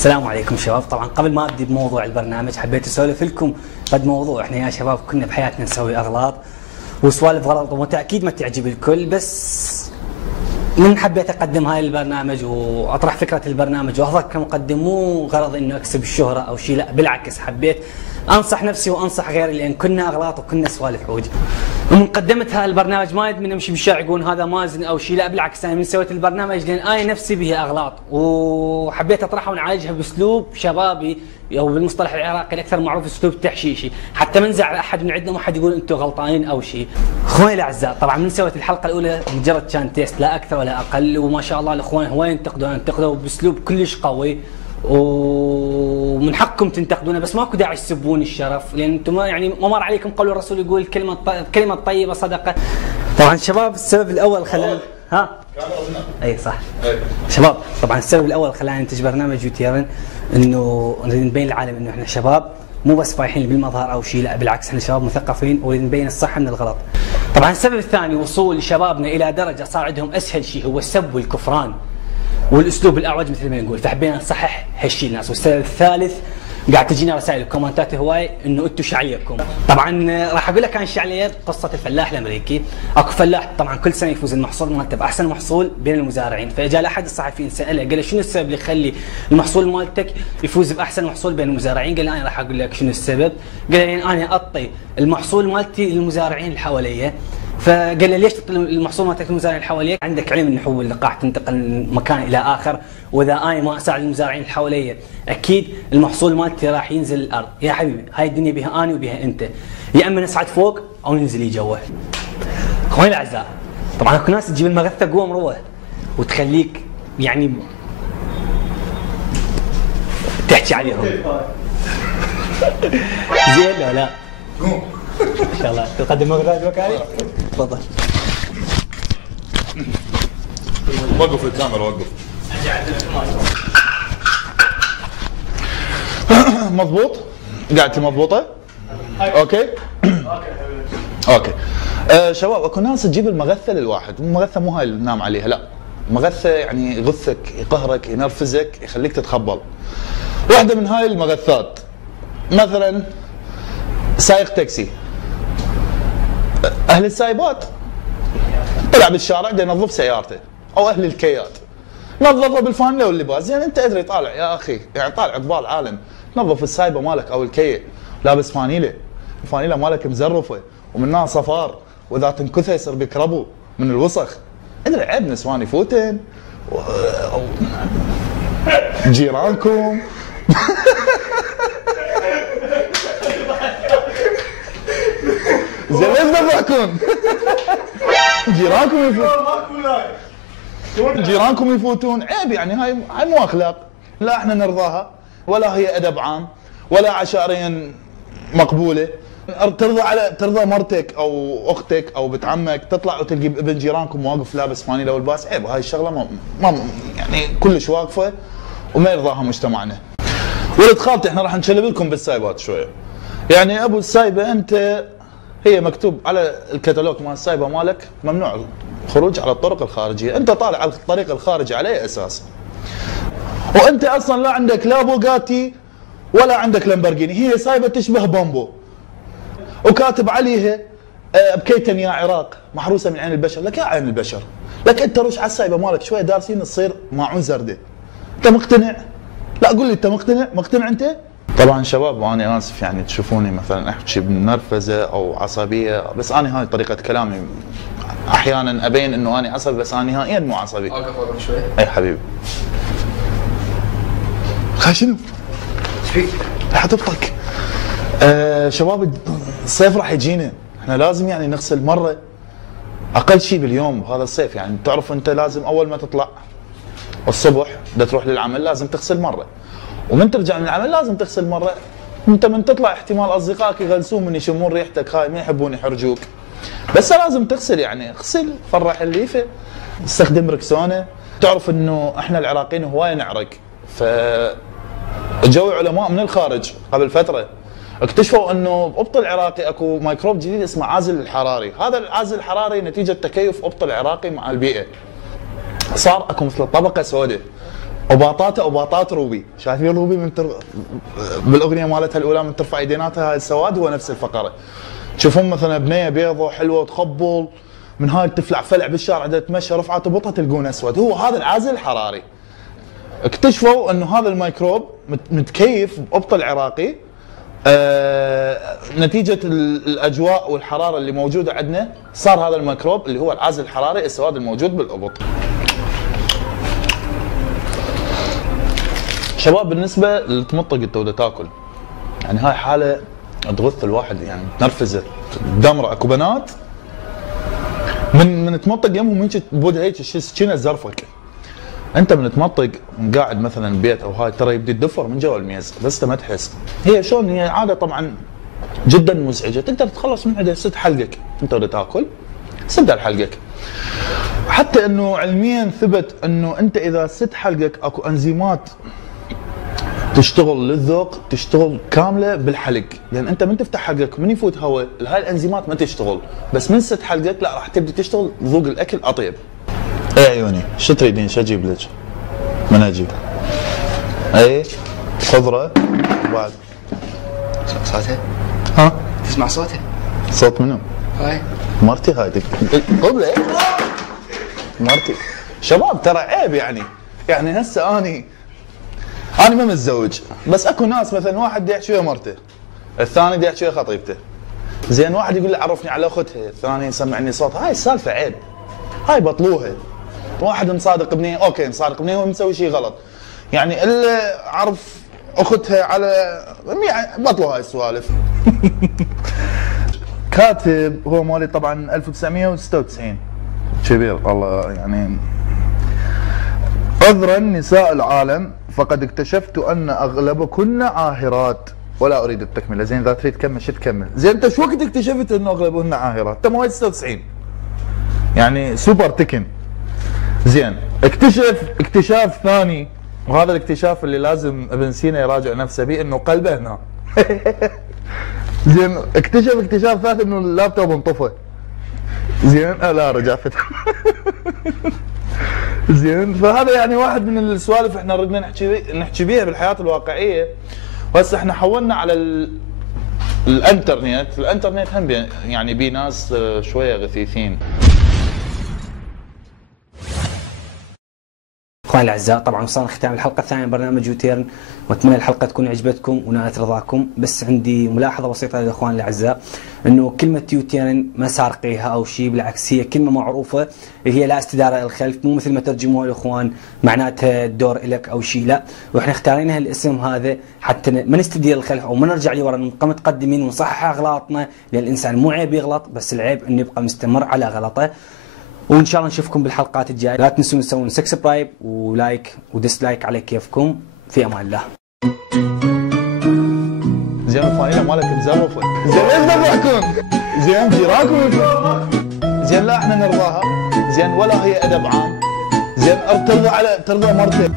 السلام عليكم شباب. طبعا قبل ما ابدي بموضوع البرنامج حبيت اسولف لكم قد موضوع. احنا يا شباب كنا بحياتنا نسوي اغلاط وسوالف غلط وتاكيد ما تعجب الكل، بس من حبيت اقدم هاي البرنامج واطرح فكره البرنامج واظهر كمقدم، مو غرض انه اكسب الشهره او شيء، لا بالعكس حبيت انصح نفسي وانصح غيري لان كنا اغلاط وكنا سوالف عوج. ومن قدمت هذا البرنامج ما يد من امشي بالشارع يقولون هذا مازن او شيء، لا بالعكس انا من سويت البرنامج لان انا نفسي بها اغلاط وحبيت اطرحها ونعالجها باسلوب شبابي او بالمصطلح العراقي الاكثر معروف اسلوب تحشيشي، حتى ما نزعل احد من عندنا، ما حد يقول انتم غلطانين او شيء. اخواني الاعزاء، طبعا من سويت الحلقه الاولى مجرد كان تيست لا اكثر ولا اقل، وما شاء الله الاخوان هواي ينتقدوا باسلوب كلش قوي، ومن حقكم تنتقدونه بس ماكو داعي تسبون الشرف لان انتم ما مر عليكم قول الرسول يقول كلمه طيبه صدقه. طبعا شباب السبب الاول خلاني اي صح شباب، طبعا السبب الاول خلاني انتج برنامج يوتيرن انه نريد نبين للعالم انه احنا شباب مو بس فايحين بالمظهر او شيء، لا بالعكس احنا شباب مثقفين ونريد نبين الصح من الغلط. طبعا السبب الثاني وصول شبابنا الى درجه صار عندهم اسهل شيء هو السب والكفران والاسلوب الاعوج مثل ما نقول، فحبينا نصحح هالشيء للناس. والسبب الثالث قاعد تجينا رسائل وكومنتات هواي انه انتم شعليكم. طبعا راح اقول لك عن شعليه قصه الفلاح الامريكي. اكو فلاح طبعا كل سنه يفوز المحصول مالته باحسن محصول بين المزارعين، فاجى احد الصحفيين ساله قال له شنو السبب اللي يخلي المحصول مالتك يفوز باحسن محصول بين المزارعين؟ قال له انا راح اقول لك شنو السبب. قال لي انا اعطي المحصول مالتي للمزارعين اللي حواليا. فقال لي ليش تعطي المحصول مالتك للمزارعين اللي حواليك؟ عندك علم انه هو اللقاح تنتقل من مكان الى اخر، واذا انا ما اساعد المزارعين اللي حواليا اكيد المحصول مالتي راح ينزل الارض. يا حبيبي هاي الدنيا بها انا وبها انت، يا اما نصعد فوق او ننزل جوا. اخواني الاعزاء، طبعا اكو ناس تجيب المغثه قوه مروه وتخليك يعني تحكي عليهم زين ولا لا؟ ان شاء الله تقدم مغرفة مكاني؟ تفضل. وقف الكاميرا وقف. مضبوط؟ قاعدتي مضبوطة؟ اوكي؟ اوكي. شباب اكو ناس تجيب المغثة للواحد، المغثة مو هاي اللي ننام عليها، لا. مغثة يعني يغثك، يقهرك، ينرفزك، يخليك تتخبل. واحدة من هاي المغثات مثلا سايق تاكسي. اهل السايبات طلع بالشارع دا ينظف سيارته، او اهل الكيات نظفه بالفانيله واللباس، يعني انت ادري طالع يا اخي، يعني طالع قبال عالم، نظف السايبه مالك او الكي لابس فانيله، الفانيله مالك مزرفه ومنها صفار، واذا تنكثه يصير بك ربو من الوسخ، ادري عيب نسوان يفوتن جيرانكم زين ليش تضحكون؟ جيرانكم يفوتون، عيب يعني هاي مو اخلاق، لا احنا نرضاها ولا هي ادب عام ولا عشائريا مقبوله. ترضى مرتك او اختك او بنت عمك تطلع وتلقي ابن جيرانكم واقف لابس فانيله والباس؟ عيب، هاي الشغله ما يعني كلش واقفه وما يرضاها مجتمعنا. ولد خالتي احنا راح نشلب لكم بالسايبات شويه. يعني ابو السايبه انت هي مكتوب على الكتالوج مال السايبه مالك ممنوع الخروج على الطرق الخارجيه، انت طالع على الطريق الخارجي على اي اساس؟ وانت اصلا لا عندك لا بوغاتي ولا عندك لامبرجيني، هي سايبه تشبه بامبو وكاتب عليها بكيتن يا عراق محروسه من عين البشر. لك يا عين البشر، لك انت روش على السايبه مالك شويه دارسين تصير ماعون زرده. انت مقتنع؟ لا قول لي انت مقتنع انت؟ طبعا شباب وانا اسف يعني تشوفوني مثلا احكي بنرفزه او عصبيه، بس انا هاي طريقه كلامي، احيانا ابين انه انا عصبي بس انا نهائيا مو عصبي. اوقف شوي. اي حبيبي. شنو؟ ايش فيك؟ حتبطك. شباب الصيف راح يجينا، احنا لازم يعني نغسل مره اقل شيء باليوم بهذا الصيف، يعني تعرف انت لازم اول ما تطلع الصبح بدك تروح للعمل لازم تغسل مره، ومن ترجع من العمل لازم تغسل مره. انت من تطلع احتمال اصدقائك يغلسون من يشمون ريحتك، هاي ما يحبون يحرجوك، بس لازم تغسل، يعني اغسل فرح الليفه، استخدم ركسونه. تعرف انه احنا العراقيين هواي نعرق، ف جو علماء من الخارج قبل فتره اكتشفوا انه بابط العراقي اكو ميكروب جديد اسمه عازل الحراري، هذا العازل الحراري نتيجه تكيف ابط العراقي مع البيئه صار اكو مثل طبقه سوداء وباطاته وباطات روبي. شايفين روبي بالاغنيه مالتها الاولى من ترفع يديناتها، هاي السواد هو نفس الفقره. تشوفون مثلا بنيه بيضة حلوه وتخبل، من هاي تفلع فلع بالشارع تتمشى رفعت بطها تلقون اسود، هو هذا العازل الحراري. اكتشفوا انه هذا الميكروب متكيف بابطال عراقي نتيجه الاجواء والحراره اللي موجوده عندنا، صار هذا الميكروب اللي هو العازل الحراري السواد الموجود بالابط. شباب بالنسبه للتمطق انت تاكل، يعني هاي حاله تغث الواحد، يعني تنرفزه دمره. اكو بنات من تمطق يمهم هيك بودها هيك شنو زرفك. انت من تمطق قاعد مثلا ببيت او هاي ترى يبدي الدفر من جوا الميز بس انت ما تحس. هي شلون هي عاده طبعا جدا مزعجه، تقدر تتخلص من عندها سد حلقك انت ودا تاكل، سد حلقك. حتى انه علميا ثبت انه انت اذا سد حلقك اكو انزيمات تشتغل للذوق، تشتغل كامله بالحلق، لان انت من تفتح حلقك من يفوت هواء هاي الانزيمات ما تشتغل، بس من سد حلقك لا راح تبدي تشتغل ذوق الاكل اطيب. اي عيوني شو تريدين؟ شو اجيب لك؟ من اجيب؟ اي خضره وبعد صوتها؟ ها؟ تسمع صوتها؟ صوت منو؟ هاي مرتي هاي قبله مرتي. شباب ترى عيب يعني هسه اني ما متزوج، بس اكو ناس مثلا واحد دي يحكي ويا مرته، الثاني دي يحكي ويا خطيبته. زين واحد يقول لي عرفني على اختها، الثاني يسمعني صوتها، هاي السالفه عيب. هاي بطلوها. واحد مصادق ابنيه، اوكي مصادق ابنيه ومسوي شيء غلط. يعني اللي عرف اختها على بطلوا هاي السوالف. كاتب هو مواليد طبعا 1996 كبير الله يعني. عذرا نساء العالم فقد اكتشفت ان اغلبكن عاهرات، ولا اريد التكمله. زين اذا تريد تكمل شو تكمل؟ زين انت شو وقت اكتشفت انه اغلبهن عاهرات؟ انت مواليد 96 يعني سوبر تكن. زين اكتشاف ثاني، وهذا الاكتشاف اللي لازم ابن سينا يراجع نفسه به، انه قلبه هنا. زين اكتشاف ثالث انه اللابتوب انطفى. زين لا رجع فتح. زين فهذا يعني واحد من السوالف احنا ردنا نحكي بيها بالحياه الواقعيه. وهسه احنا حولنا على الانترنت هم يعني بيه ناس شويه غثيثين. اخواني الاعزاء، طبعا وصلنا ختام الحلقه الثانيه من برنامج يوتيرن، واتمنى الحلقه تكون عجبتكم ونالت رضاكم. بس عندي ملاحظه بسيطه للاخوان الاعزاء، انه كلمه يوتيرن ما سارقيها او شيء، بالعكس هي كلمه معروفه، هي لا استداره الخلف، مو مثل ما ترجموها الاخوان معناتها الدور لك او شيء، لا. واحنا اختارينها الاسم هذا حتى ما نستدير الخلف او ما نرجع لورا، نبقى متقدمين ونصحح اغلاطنا، لان الانسان مو عيب يغلط، بس العيب انه يبقى مستمر على غلطه. وان شاء الله نشوفكم بالحلقات الجايه. لا تنسون تسوون سبسكرايب ولايك وديسلايك على كيفكم. في امان الله. زين الفانيله مالك مزرفه. زين ليش ذبحكم؟ زين جيرانكم زين لا احنا نرضاها. زين ولا هي ادب عام. زين ترضى مرتك.